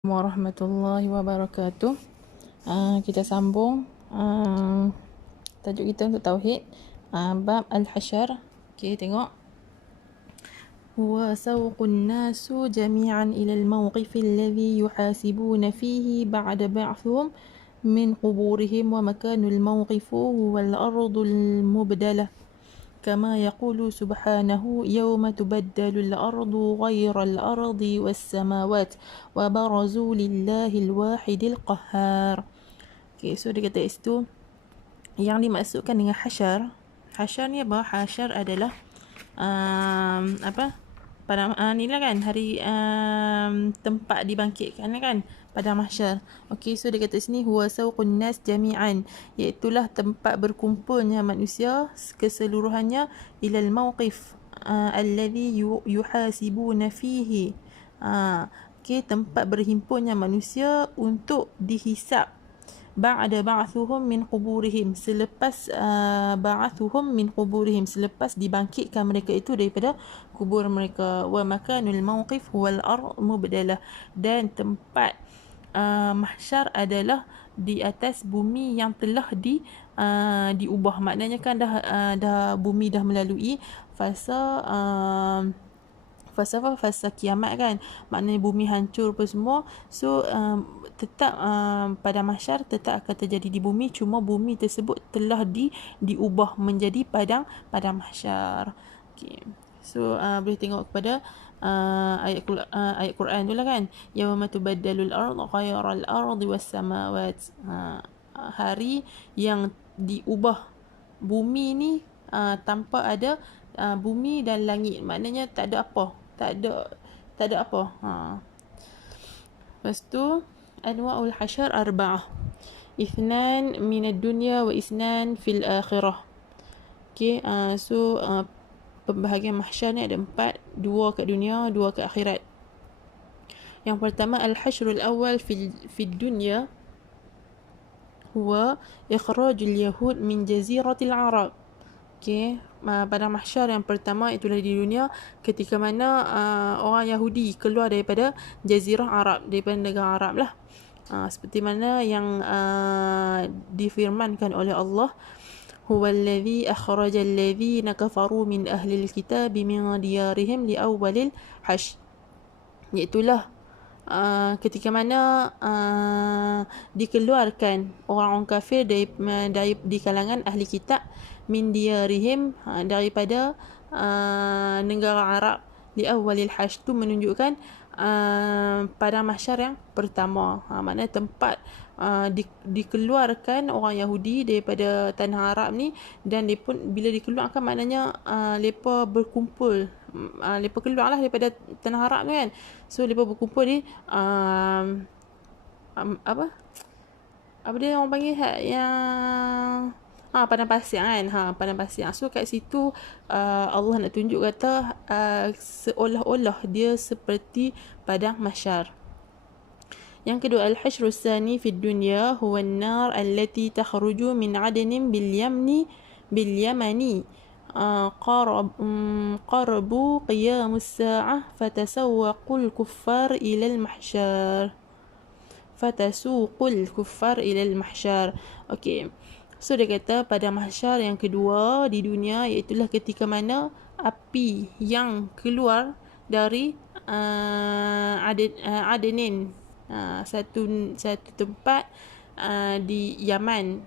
Warahmatullahi wabarakatuh. Kita sambung tajuk kita untuk tauhid, bab al-hasyar. Okey, tengok. Huwa sawqun nasu jami'an ila al-mawqif alladhi yuhasibuna fihi ba'da ba'thum min quburihim wa makanul mawqifu huwa al-ardu al-mubdalah. كما يقول سبحانه يوم تبدل الأرض غير الأرض والسماوات وبرزوا لله الواحد القهار. Okay, so dia kata itu yang dimaksudkan dengan hasyar. Hasyar ni apa? Hasyar adalah apa? Pada ni lah kan, hari tempat dibangkitkan kan, pada mahsyar. Okey, so dia kata sini huwa sawqun nas jami'an, iaitulah tempat berkumpulnya manusia keseluruhannya ilal mawqif alladhi yuhasibuna fihi. Okey, tempat berhimpunnya manusia untuk dihisap ba'da ba'thuhum min quburihim, selepas ba'thuhum min quburihim, selepas dibangkitkan mereka itu daripada kubur mereka. Wa makanul mawqif huwal ard mubdalah, dan tempat mahsyar adalah di atas bumi yang telah diubah. Maknanya kan dah bumi dah melalui fasa fasa kiamat kan, maknanya bumi hancur apa semua. So tetap pada mahsyar tetap akan terjadi di bumi, cuma bumi tersebut telah diubah menjadi padang mahsyar. Okay. So boleh tengok kepada ayat Quran tu lah kan, yauma tubaddalul ardh ghayral ardi was samawat. Hari yang diubah bumi ni tanpa ada bumi dan langit, maknanya tak ada apa, tak ada apa. Lepas tu anwa'ul hasyar arba'ah, ithnan minad dunya wa isnan fil akhirah. Okay, so pembahagian mahsyar ni ada 4, 2 kat dunia, 2 kat akhirat. Yang pertama al-hasyrul awal fid dunya huwa ikhrajul yahud min jaziratil arab. Okay, pada mahsyar yang pertama itulah di dunia, ketika mana orang Yahudi keluar daripada jazirah Arab, daripada negara Arab lah. Seperti mana yang difirmankan oleh Allah, huwallazi akhrajal ladzina kafaru min ahlil kitab min diyarihim li awwalil hash, iaitulah ketika mana dikeluarkan orang-orang kafir dari di kalangan ahli kitab, min diyarihim, daripada negara Arab, li awwalil hash, tu menunjukkan pada mahsyar yang pertama. Maknanya tempat dikeluarkan orang Yahudi daripada tanah Arab ni, dan mereka pun bila dikeluarkan maknanya mereka berkumpul, mereka keluarlah daripada tanah Arab ni kan. So mereka berkumpul di apa dia orang panggil yang padang pasir kan, padang pasir. So kat situ Allah nak tunjuk kata seolah-olah dia seperti padang mahsyar. Yang kedua al-hasyrus tsani fid dunya huwa an-nar allati takhruju min 'adnin bil yamani qarabu qiyamus sa'ah fatasawwaqul kuffar ila al-mahsyar. Okey, so dia kata pada mahsyar yang kedua di dunia, iaitulah ketika mana api yang keluar dari Adenin, satu tempat di Yaman,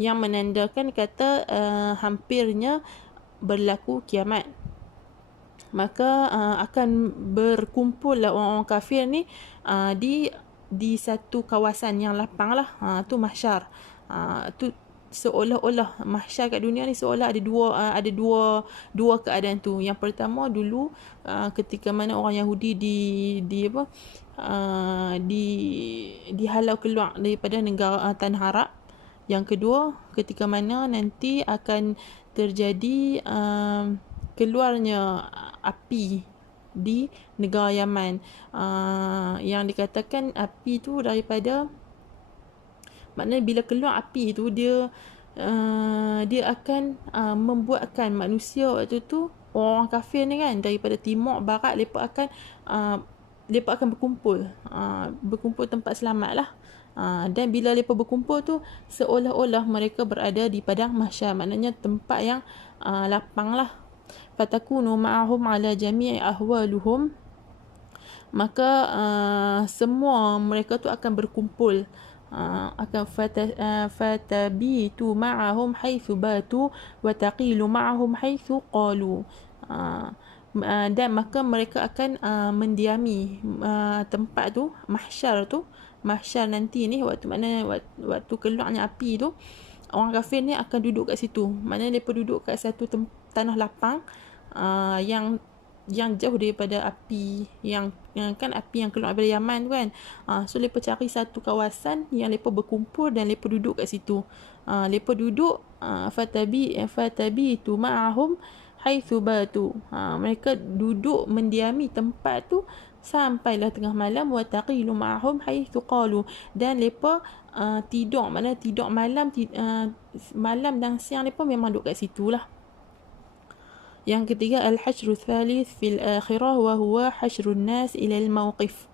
yang menandakan kata hampirnya berlaku kiamat. Maka akan berkumpullah orang-orang kafir ni di satu kawasan yang lapang lah, tu mahsyar. Tu seolah-olah mahsyar kat dunia ni seolah ada dua keadaan tu. Yang pertama dulu ketika mana orang Yahudi dihalau keluar daripada negara tanah Arab. Yang kedua ketika mana nanti akan terjadi keluarnya api di negara Yaman, yang dikatakan api tu daripada, maknanya bila keluar api tu dia akan membuatkan manusia waktu tu, orang kafir ni kan, daripada timur barat, mereka akan mereka akan berkumpul tempat selamat lah. Dan bila mereka berkumpul tu, seolah-olah mereka berada di padang mahsyar, maknanya tempat yang lapang lah. Fatakunu ma'ahum ala jami'i ahwaluhum, maka semua mereka tu akan berkumpul, akan fatabitu ma'ahum haitsu batu wa taqilu ma'ahum haitsu qalu, dan maka mereka akan mendiami tempat tu, mahsyar nanti ni, waktu keluarnya api tu, orang kafir ni akan duduk kat situ. Maknanya mereka duduk kat satu tanah lapang yang jauh daripada api, yang kan api yang keluar daripada Yaman tu kan. So mereka cari satu kawasan yang mereka berkumpul dan mereka duduk kat situ. Mereka duduk, fatabitu ma'ahum haitsu batu, mereka duduk mendiami tempat tu sampailah tengah malam. Wa taqilu ma'ahum haitsu qalu, dan mereka tidur, maknanya tidur malam, malam dan siang mereka memang duduk kat situ lah. Yang ketiga, al-hasyru thalith fil akhirah wa huwa hasyrun nas ila al-mawqif.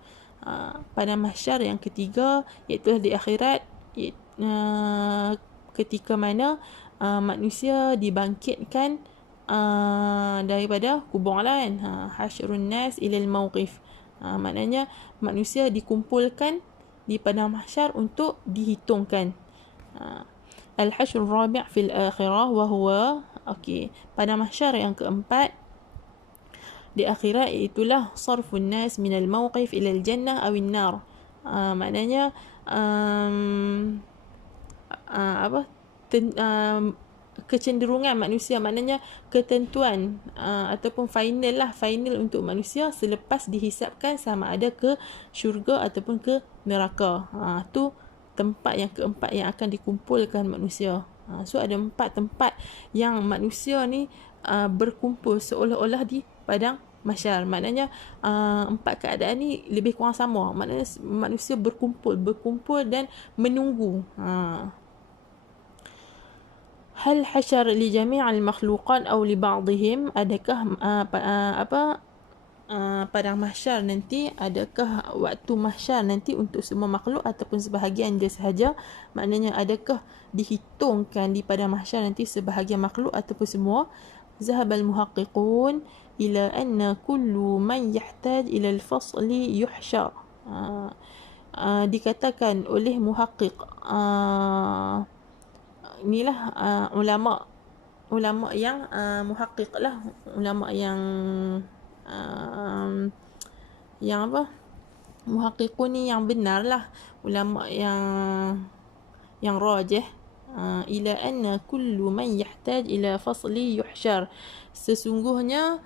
Pada mahsyar yang ketiga, iaitu di akhirat, ketika mana manusia dibangkitkan daripada kubur lah kan. Hasyrun nas ila al-mawqif, maknanya manusia dikumpulkan di padang mahsyar untuk dihitungkan. Al-hashr rabi' fil akhirah wa huwa, pada mahsyar yang keempat di akhirat, itulah sarfun nas min al-mawqif ila al-jannah aw an-nar. Maknanya kecenderungan manusia, maknanya ketentuan ataupun final untuk manusia selepas dihisapkan sama ada ke syurga ataupun ke neraka. Tu tempat yang keempat yang akan dikumpulkan manusia. So ada 4 tempat yang manusia ni berkumpul seolah-olah di padang mahsyar. Maknanya 4 keadaan ni lebih kurang sama. Maknanya manusia berkumpul dan menunggu. Hal hasyar li jami'al makhluqat aw li ba'dihim, adakah padang mahsyar nanti, adakah waktu mahsyar nanti untuk semua makhluk ataupun sebahagian dia sahaja? Maknanya adakah dihitungkan di padang mahsyar nanti sebahagian makhluk ataupun semua? Zahabal muhaqqiqun ila anna kullu man yahtaj ila al-fasli yuhsyar. Dikatakan oleh muhaqqiq, inilah ulama yang muhaqqiq lah, ulama yang muhaqqiqun ni yang benar lah, ulama yang rajih. Ila anna kullu man yahtaj ila fasli yuhsyar, sesungguhnya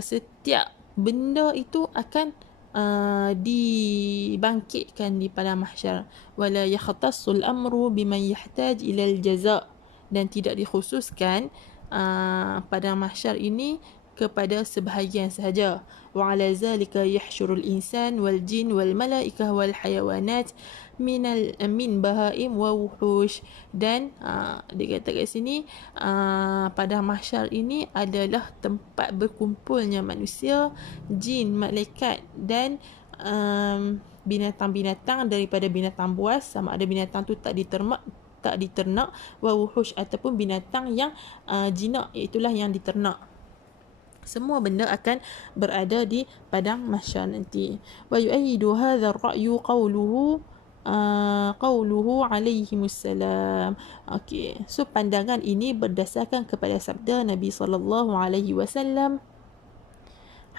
setiap benda itu akan dibangkitkan di padang mahsyar. Wala yakhtassul amru biman yahtaj ila al-jaza', dan tidak dikhususkan padang mahsyar ini kepada sebahagian sahaja. Wa ala zalika yahsyurul insan wal jin wal malaikah wal hayawanat min bahaim wa wuhush. Dan dikata kat sini padang mahsyar ini adalah tempat berkumpulnya manusia, jin, malaikat dan binatang-binatang daripada binatang buas, sama ada binatang tu tak diternak, wa wuhush, ataupun binatang yang jinak, itulah yang diternak. Semua benda akan berada di padang mahsyar nanti. Wa yu'ayyidu hadha ar-ra'yu qawluhu alaihimussalam. So pandangan ini berdasarkan kepada sabda Nabi sallallahu alaihi wasallam,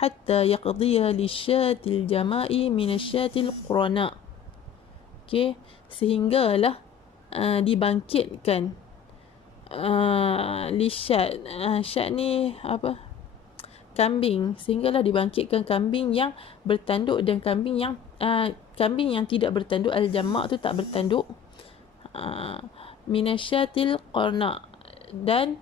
hatta yaqdiya lisyatil jama'i minasyatil qurana. Sehinggalah dibangkitkan lisyat, syat ni apa, kambing, sehinggalah dibangkitkan kambing yang bertanduk dan kambing yang tidak bertanduk. Al-jama' tu tak bertanduk. Minasyatil qarna, dan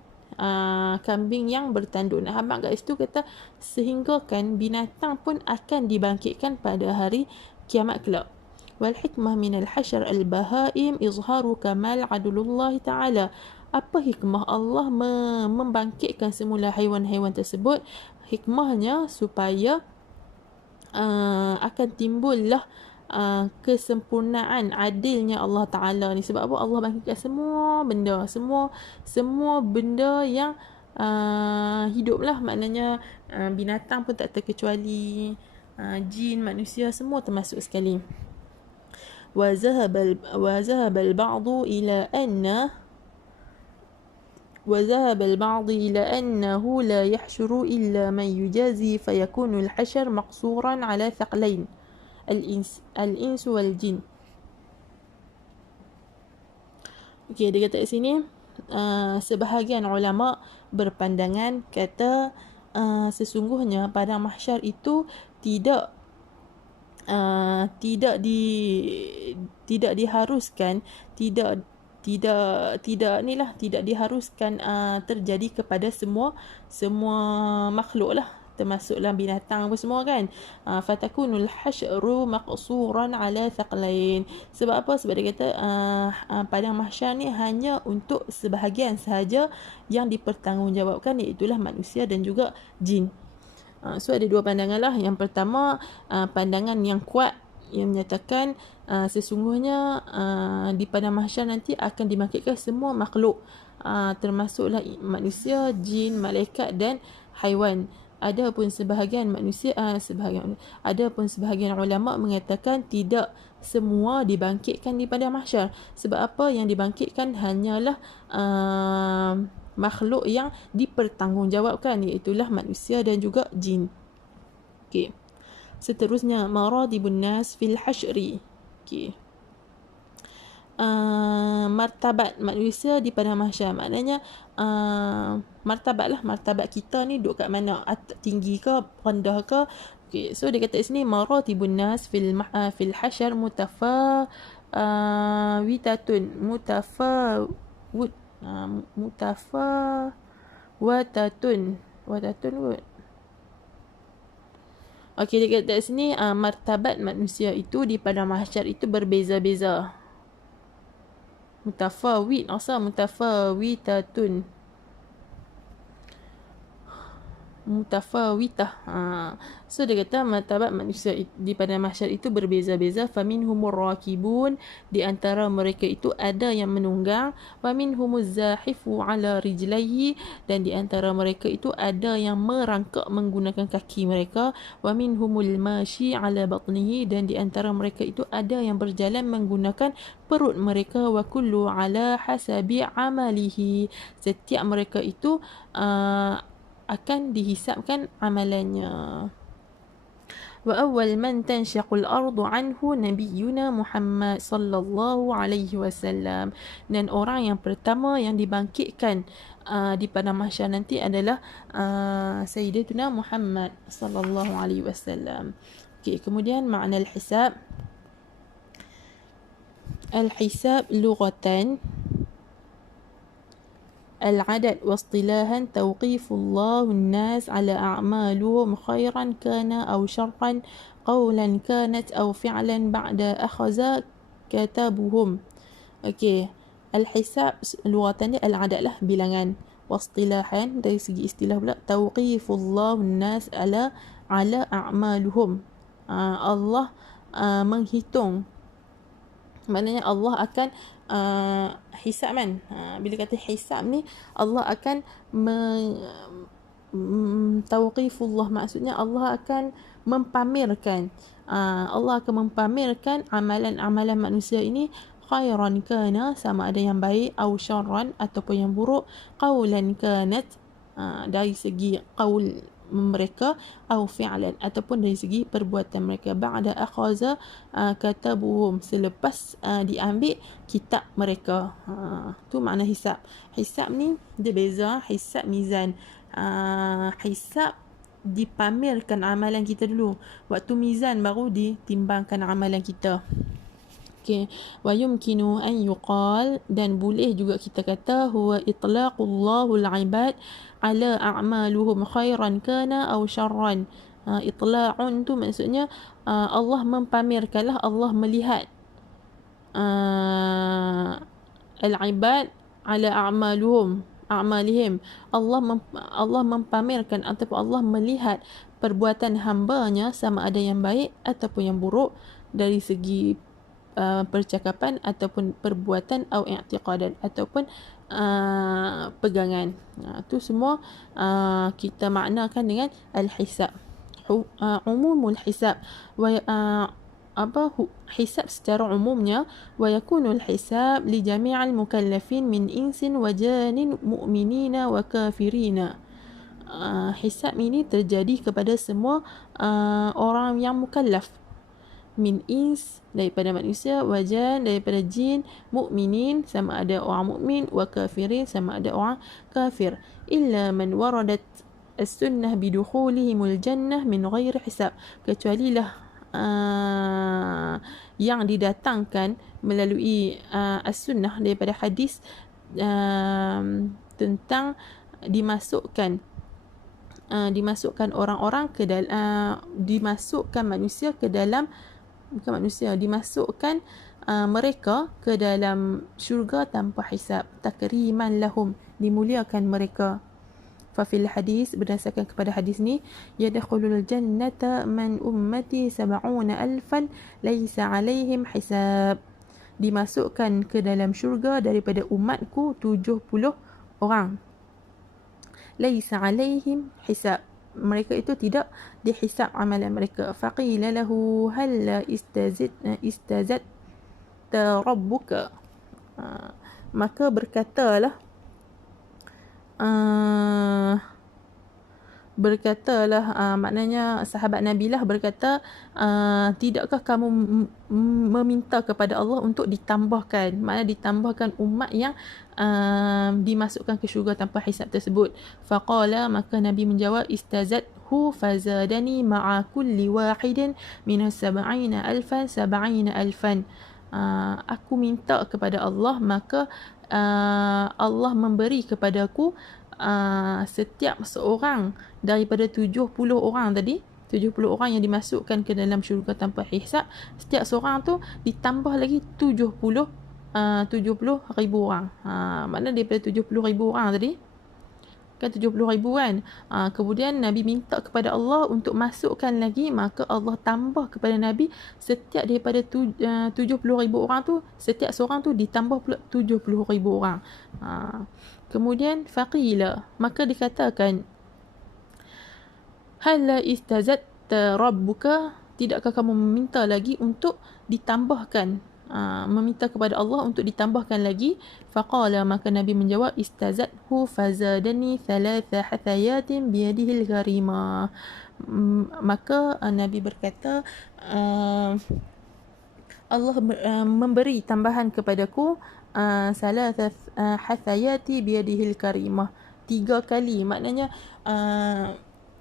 kambing yang bertanduk. Nah, Ahmad kat situ kata sehingga kan binatang pun akan dibangkitkan pada hari kiamat kelak. Wal hikmah min al-hasyr al-bahaim izharu kamal adlullah ta'ala. Apa hikmah Allah membangkitkan semula haiwan-haiwan tersebut? Hikmahnya supaya akan timbullah kesempurnaan adilnya Allah Ta'ala ni. Sebab apa? Allah bangkitkan semua benda, semua benda yang hidup lah. Maknanya binatang pun tak terkecuali, jin, manusia, semua termasuk sekali. وذهب البعض إلى أنه لا يحشر إلا من يجازي فيكون الحشر مقصورا على ثقلين الإنس والجن. Okey, dia kata kat sini sebahagian ulama berpandangan kata sesungguhnya padang mahsyar itu tidak diharuskan, tidak diharuskan terjadi kepada semua makhluk lah, termasuklah binatang apa semua kan. Fatakunul hasyru maqsuran ala thaqlain. Sebab apa? Sebab dia kata padang mahsyar ni hanya untuk sebahagian sahaja yang dipertanggungjawabkan, iaitu manusia dan juga jin. So ada dua pandangan lah. Yang pertama, pandangan yang kuat yang menyatakan sesungguhnya di padang mahsyar nanti akan dibangkitkan semua makhluk, termasuklah manusia, jin, malaikat dan haiwan. Adapun sebahagian ulama mengatakan tidak semua dibangkitkan di padang mahsyar. Sebab apa? Yang dibangkitkan hanyalah makhluk yang dipertanggungjawabkan, iaitu manusia dan juga jin. Okey. Seterusnya, maradibun nas fil hasyri. Okey. Martabat manusia di padang mahsyar. Maknanya martabat kita ni duduk kat mana? Tinggi ke, rendah ke? Okey. So dia kata di sini maratibun nas fil hasyar watatun. Okey, dia kata di sini martabat manusia itu di padang mahsyar itu berbeza-beza. Mutafawitah. So dia kata martabat manusia di padang mahsyar itu berbeza-beza. Faminhumur rakibun, di antara mereka itu ada yang menunggang. Waminhumuz zahifu ala rijlaihi, dan di antara mereka itu ada yang merangkak menggunakan kaki mereka. Waminhumul mashi ala batnihi, dan di antara mereka itu ada yang berjalan menggunakan perut mereka. Wa kullu ala hasabi amalihi, setiap mereka itu akan dihisapkan amalannya. Wa awwal man tanshaqul ardu anhu nabiyyuna Muhammad sallallahu alaihi wasallam, dan orang yang pertama yang dibangkitkan di padang mahsyar nanti adalah Sayyidatuna Muhammad sallallahu alaihi wasallam. Okey, kemudian makna al-hisab. Al-hisab lughatan العدد واصطلاحا توقيف الله الناس على أعمالهم خيرا كان أو شرا قولا كانت أو فعلا بعد أخذ كتابهم. Okay. Al-hisab lughatan al-adad lah, bilangan. Wastilahan, dari segi istilah pula, tauqifullahu nas ala a'maluhum. Allah menghitung. Maknanya Allah akan hisab kan. Bila kata hisab ni, Allah akan tauqifullah, maksudnya Allah akan mempamerkan. Allah akan mempamerkan amalan-amalan manusia ini, khairan kana, sama ada yang baik, au syarran, ataupun yang buruk, qaulan kanat, dari segi qaul mereka, au fi'lan, ataupun dari segi perbuatan mereka, ba'da akhaza katabuhum, selepas diambil kitab mereka. Tu makna hisab. Hisab ni dia beza, hisab mizan. Hisab dipamerkan amalan kita dulu, waktu mizan baru ditimbangkan amalan kita. Okay. Wa yumkinu an yuqal, dan boleh juga kita kata, huwa itlaqullahu al-ibad ala a'maluhum khairan kana aw syarran. Itla'un tu maksudnya Allah mempamerkanlah, Allah melihat al-ibad ala a'malihim. Allah mempamerkan ataupun Allah melihat perbuatan hambanya sama ada yang baik ataupun yang buruk dari segi percakapan ataupun perbuatan atau i'tiqadan ataupun pegangan. Itu semua kita maknakan dengan al-hisab. Umumul hisab wa hisab secara umumnya wa yakunul hisab li jami'al mukallafin min insin wa janin mu'minina wa kafirina. Hisab ini terjadi kepada semua orang yang mukallaf, min ins daripada manusia, wajan daripada jin, mukminin sama ada orang mukmin, wa kafirin sama ada orang kafir, illa man waradat as-sunnah bidukhulihimul jannah min ghairi hisab, kecuali lah yang didatangkan melalui as-sunnah daripada hadis tentang dimasukkan orang-orang ke dalam dimasukkan manusia ke dalam dimasukkan mereka ke dalam syurga tanpa hisab, takriman lahum, dimuliakan mereka. Fafil hadis, berdasarkan kepada hadis ni, yadkhulul jannata man ummati 70,000 laisa alaihim hisab, dimasukkan ke dalam syurga daripada umatku 70 orang, laisa alaihim hisab, mereka itu tidak dihisab amalan mereka. Faqila lahu hal istazat rabbuka, maka berkatalah maknanya sahabat Nabi lah berkata, tidakkah kamu meminta kepada Allah untuk ditambahkan, maknanya ditambahkan umat yang dimasukkan ke syurga tanpa hisab tersebut. Faqala, maka Nabi menjawab, istazathu fazadani ma'a kulli wahidin minas 70,000 70,000. Aku minta kepada Allah, maka Allah memberi kepadaku setiap seorang daripada 70 orang tadi, 70 orang yang dimasukkan ke dalam syurga tanpa hisab, setiap seorang tu ditambah lagi 70,000 orang. Maknanya daripada 70,000 orang tadi kan 70,000 kan. Kemudian Nabi minta kepada Allah untuk masukkan lagi, maka Allah tambah kepada Nabi setiap daripada 70,000 orang tu, setiap seorang tu ditambah pula 70,000 orang. Kemudian faqila, maka dikatakan, hal istazat rabbuka, tidakkah kamu meminta lagi untuk ditambahkan, meminta kepada Allah untuk ditambahkan lagi. Faqala, maka Nabi menjawab, istazathu fazadani 3 hathayatin biyadihi al-gharimah. Maka Nabi berkata, Allah memberi tambahan kepadaku 3 hathayati biyadihi al-karimah, 3 kali, maknanya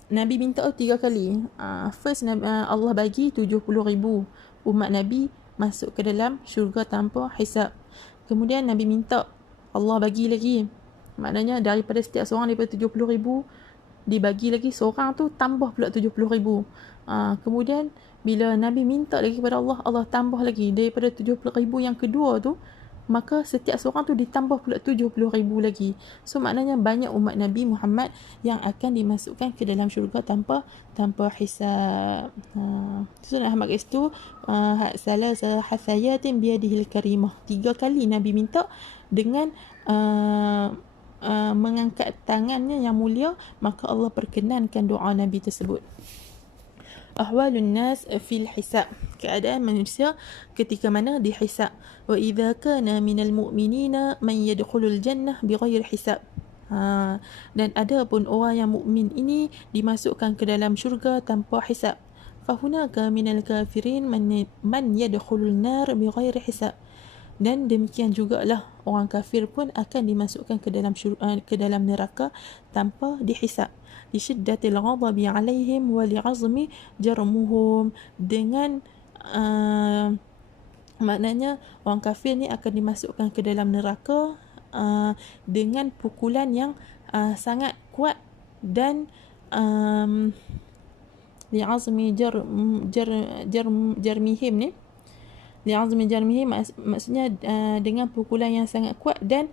Nabi minta 3 kali. First Allah bagi 70,000 umat Nabi masuk ke dalam syurga tanpa hisab. Kemudian Nabi minta Allah bagi lagi, maknanya daripada setiap seorang daripada 70,000 dibagi lagi seorang tu tambah pula 70,000. Kemudian bila Nabi minta lagi kepada Allah, Allah tambah lagi daripada 70,000 yang kedua tu, maka setiap seorang tu ditambah pula 70,000 lagi. So maknanya banyak umat Nabi Muhammad yang akan dimasukkan ke dalam syurga tanpa hisab. So nak hamak itu salah hasayatin biyadihil karimah, 3 kali Nabi minta dengan mengangkat tangannya yang mulia, maka Allah perkenankan doa Nabi tersebut. Ahwalun nas fil hisab, keadaan manusia ketika mana dihisab. Wa idza kana minal mu'minina man yadkhulul jannah bighairi hisab. Dan ada pun orang yang mukmin ini dimasukkan ke dalam syurga tanpa hisab. Fahunaka minal kafirin man yadkhulul nar bighairi hisab. Dan demikian jugalah orang kafir pun akan dimasukkan ke dalam neraka tanpa dihisab. Lisyiddatil ghadabi alaihim wa li'azmi jarmuhum, dengan maknanya orang kafir ni akan dimasukkan ke dalam neraka dengan pukulan yang sangat kuat, dan li'azmi jarmihim ni, li'azmi jarmihim maksudnya dengan pukulan yang sangat kuat, dan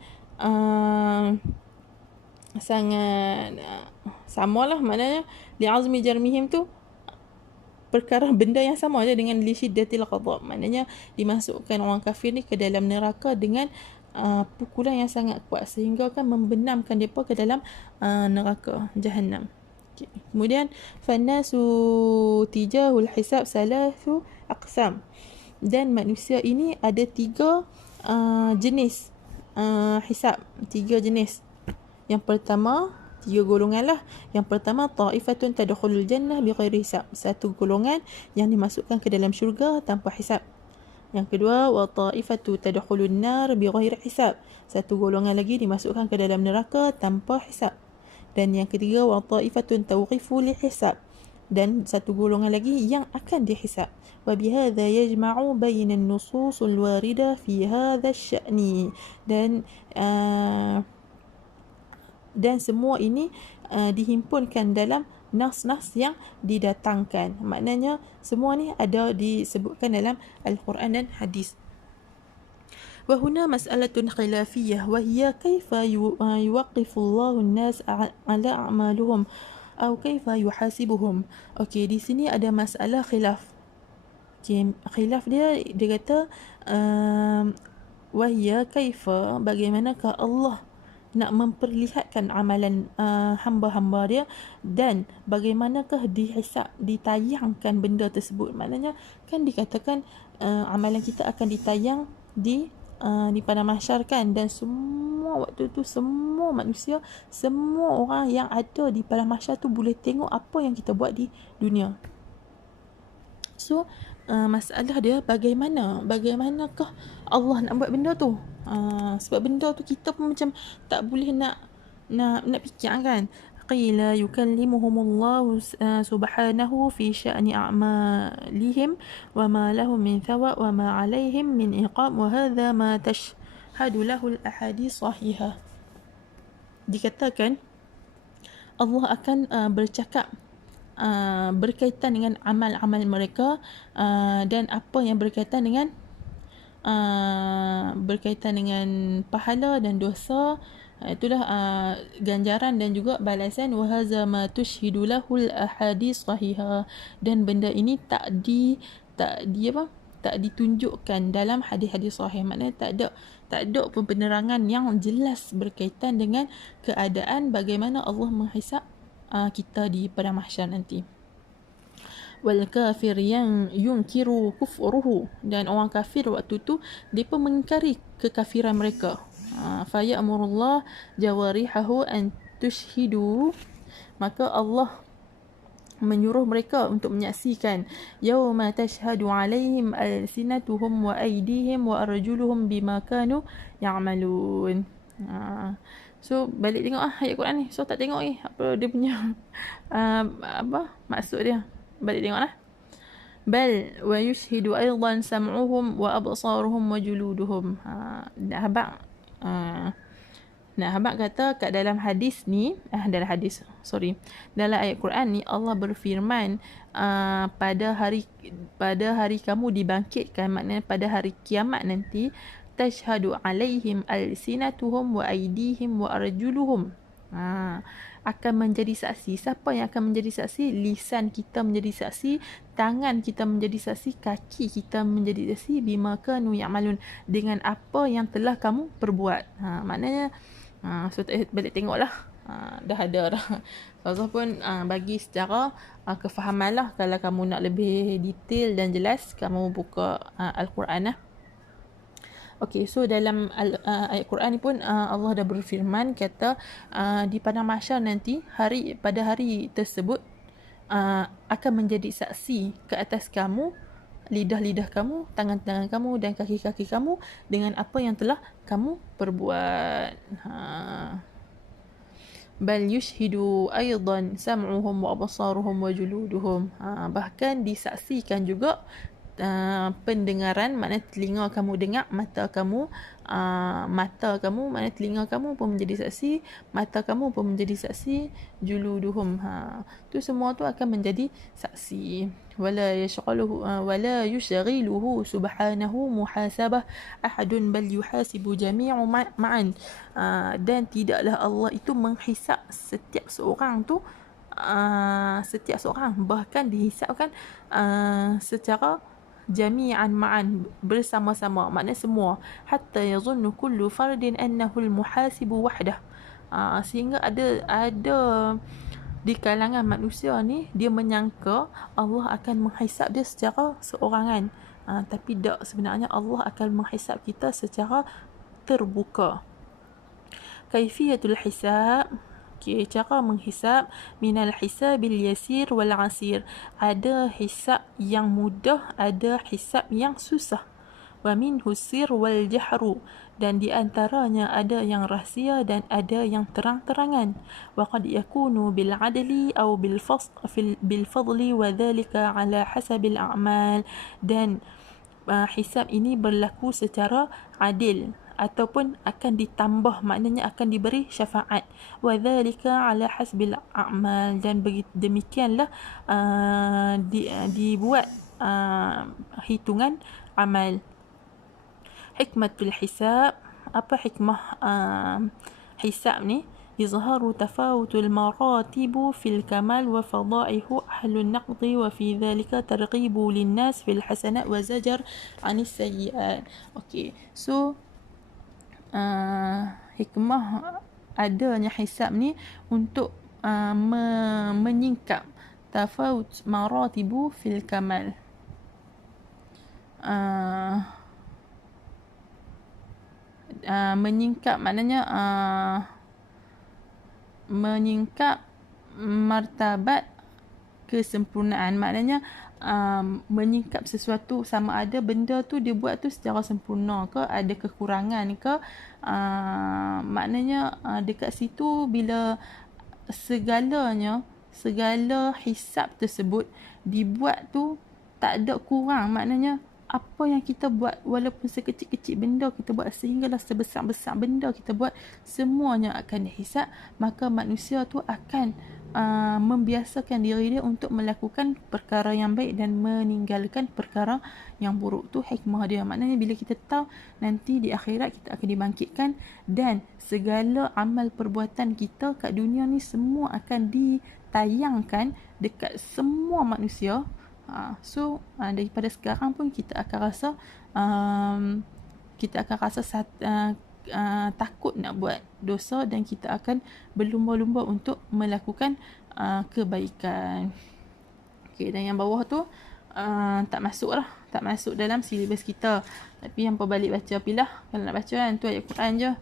sangat samalah, maknanya li'azmi jarmihim tu perkara benda yang sama je dengan li syiddatil qadha, maknanya dimasukkan orang kafir ni ke dalam neraka dengan pukulan yang sangat kuat sehingga kan membenamkan depa ke dalam neraka jahannam. Okay. Kemudian fannasu tijahul hisab salathu aqsam, dan manusia ini ada 3 jenis hisab, 3 jenis. Yang pertama, 3 golongan lah. Yang pertama, ta'ifatun tadkhulul jannah bighairi hisab, satu golongan yang dimasukkan ke dalam syurga tanpa hisab. Yang kedua, wa ta'ifatu tadkhulun nar bighairi hisab, satu golongan lagi dimasukkan ke dalam neraka tanpa hisab. Dan yang ketiga, wa ta'ifatun tawqifu li hisab, dan satu golongan lagi yang akan dihisab. Wa bihadza yajma'u bainan nususul warida fi hadha asy-sya'ni, dan semua ini dihimpunkan dalam nas-nas yang didatangkan. Maknanya semua ni ada disebutkan dalam Al-Quran dan hadis. Wa huna mas'alatun khilafiyah wa hiya kaifa yuwaqqifu Allahu an-nas 'ala a'maluhum atau kaifa yuhasibuhum. Okey, di sini ada masalah khilaf. Okay, khilaf dia kata wa hiya kaifa, bagaimanakah Allah nak memperlihatkan amalan hamba-hamba dia, dan bagaimanakah dihisab, ditayangkan benda tersebut. Maknanya kan dikatakan amalan kita akan ditayang di padang mahsyar kan, dan semua waktu tu semua manusia, semua orang yang ada di padang mahsyar tu boleh tengok apa yang kita buat di dunia. So masalah dia bagaimanakah Allah nak buat benda tu. Sebab benda tu kita pun macam tak boleh nak fikir kan. Qila yukallimuhumullahu subhanahu fi sya'ni a'malihim wa ma lahum min thawab wa ma 'alaihim min iqam wa hadha ma tashhadu lahu al-ahadits sahihah. Dikatakan Allah akan bercakap berkaitan dengan amal-amal mereka, dan apa yang berkaitan dengan pahala dan dosa, itulah ganjaran dan juga balasan. Wa hadza ma tushhidu lahul ahadits sahihah, dan benda ini tak ditunjukkan dalam hadis-hadis sahih. Maknanya tak ada penerangan yang jelas berkaitan dengan keadaan bagaimana Allah menghisab kita di padang mahsyar nanti. Wal kafir yang yunkiru kufruhu, dan orang kafir waktu tu depa mengingkari kekafiran mereka. Fa ya'murullah jawarihahu an tushhidu, maka Allah menyuruh mereka untuk menyaksikan yauma tashhadu alaihim alsinatuhum wa aydihim wa arjuluhum bima kanu ya'malun. So balik tengok ayat Quran ni. So tak tengok ni apa dia punya maksud dia. Balik tengoklah. Bal wa yushhidu aidan sam'uhum wa absaruhum wa juluduhum. Habaq kata kat dalam hadis ni, dalam ayat Quran ni Allah berfirman pada hari kamu dibangkitkan, maknanya pada hari kiamat nanti, tashhadu alaihim alsinatuhum wa aydihim wa arjuluhum. Akan menjadi saksi. Siapa yang akan menjadi saksi? Lisan kita menjadi saksi, tangan kita menjadi saksi, kaki kita menjadi saksi, bima kanu ya'malun, dengan apa yang telah kamu perbuat. Maknanya so balik tengoklah. Dah ada dah. Ustazah pun bagi secara kefahaman lah. Kalau kamu nak lebih detail dan jelas, kamu buka Al-Quran lah. Okey, so dalam ayat Quran ni pun Allah dah berfirman, kata di padang mahsyar nanti, pada hari tersebut akan menjadi saksi ke atas kamu, lidah-lidah kamu, tangan-tangan kamu dan kaki-kaki kamu dengan apa yang telah kamu perbuat. Bal yushhidu aidan sam'uhum wa absaruhum wa juluduhum. Bahkan disaksikan juga pendengaran, maknanya telinga kamu dengar, mata kamu maknanya telinga kamu pun menjadi saksi, mata kamu pun menjadi saksi, juluduhum, tu semua tu akan menjadi saksi. Wala yushghiluhu subhanahu muhasabah ahadun bal yuhasibu jami'u ma'an. Dan tidaklah Allah itu menghisap setiap seorang tu, setiap seorang, bahkan dihisapkan secara jami'an ma'an, bersama-sama, maknanya semua, hatta yazunnu kullu fardin annahu al-muhasibu wahdah. Sehingga ada di kalangan manusia ni, dia menyangka Allah akan menghisap dia secara seorangan, tapi tak, sebenarnya Allah akan menghisap kita secara terbuka. Kaifiyatul hisab, cara menghisap, minal hisabil yasir wal asir, ada hisap yang mudah, ada hisap yang susah. Wa minhu sir wal jahru, dan di antaranya ada yang rahsia dan ada yang terang-terangan. Wa qad yakunu bil adli aw bil fadli wa dhalika ala hasabil a'mal, dan hisab ini berlaku secara adil ataupun akan ditambah, maknanya akan diberi syafaat. Wa dhalika ala hasbil a'mal, dan demikianlah dibuat hitungan amal. Hikmatul hisab, apa hikmah hisab ni? Izharu tafawutul maratibu fil kamal wa fadaihu ahlun naqdi, wa fi dhalika targhibu linnas fil hasanat wa zajar anis sayyiat. Okay, so hikmah adanya hisab ni untuk menyingkap tafawut maratibu fil kamal. Menyingkap maknanya menyingkap martabat kesempurnaan, maknanya menyingkap sesuatu, sama ada benda tu dia buat tu secara sempurna ke, ada kekurangan ke, maknanya dekat situ bila segala hisab tersebut dibuat tu tak ada kurang, maknanya apa yang kita buat, walaupun sekecil-kecil benda kita buat sehinggalah sebesar-besar benda kita buat, semuanya akan dihisab. Maka manusia tu akan membiasakan diri dia untuk melakukan perkara yang baik dan meninggalkan perkara yang buruk. Tu hikmah dia, maknanya bila kita tahu nanti di akhirat kita akan dibangkitkan dan segala amal perbuatan kita kat dunia ni semua akan ditayangkan dekat semua manusia. So daripada sekarang pun kita akan rasa takut nak buat dosa, dan kita akan berlumba-lumba untuk melakukan kebaikan. Okay, dan yang bawah tu tak masuk dalam silibus kita, tapi yang balik baca pilah. Kalau nak baca kan tu ayat Quran je.